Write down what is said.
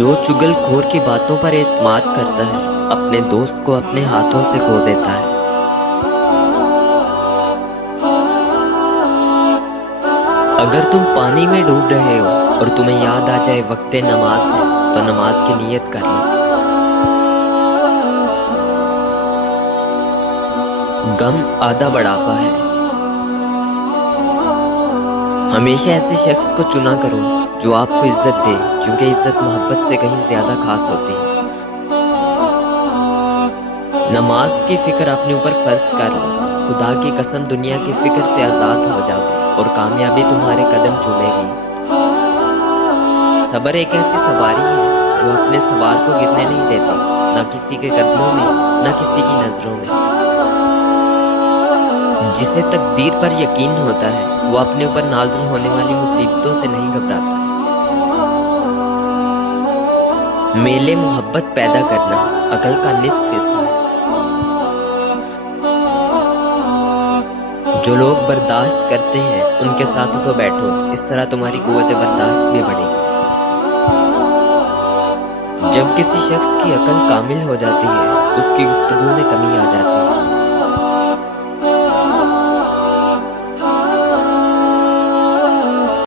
جو چگل خور کی باتوں پر اعتماد کرتا ہے اپنے دوست کو اپنے ہاتھوں سے کھو دیتا ہے۔ اگر تم پانی میں ڈوب رہے ہو اور تمہیں یاد آ جائے وقت نماز ہے تو نماز کی نیت کر لو۔ غم آدھا بڑھاپا ہے۔ ہمیشہ ایسے شخص کو چنا کرو جو آپ کو عزت دے، کیونکہ عزت محبت سے کہیں زیادہ خاص ہوتی ہے۔ نماز کی فکر اپنے اوپر فرض کر لو، خدا کی قسم دنیا کی فکر سے آزاد ہو جاؤ گے اور کامیابی تمہارے قدم چومے گی۔ صبر ایک ایسی سواری ہے جو اپنے سوار کو گرنے نہیں دیتی، نہ کسی کے قدموں میں نہ کسی کی نظروں میں۔ جسے تقدیر پر یقین ہوتا ہے وہ اپنے اوپر نازل ہونے والی مصیبتوں سے نہیں گھبراتا۔ میلے محبت پیدا کرنا عقل کا نصف حصہ ہے۔ جو لوگ برداشت کرتے ہیں ان کے ساتھ اٹھو بیٹھو، اس طرح تمہاری قوت برداشت بھی بڑھے گی۔ جب کسی شخص کی عقل کامل ہو جاتی ہے تو اس کی گفتگو میں کمی آ جاتی ہے۔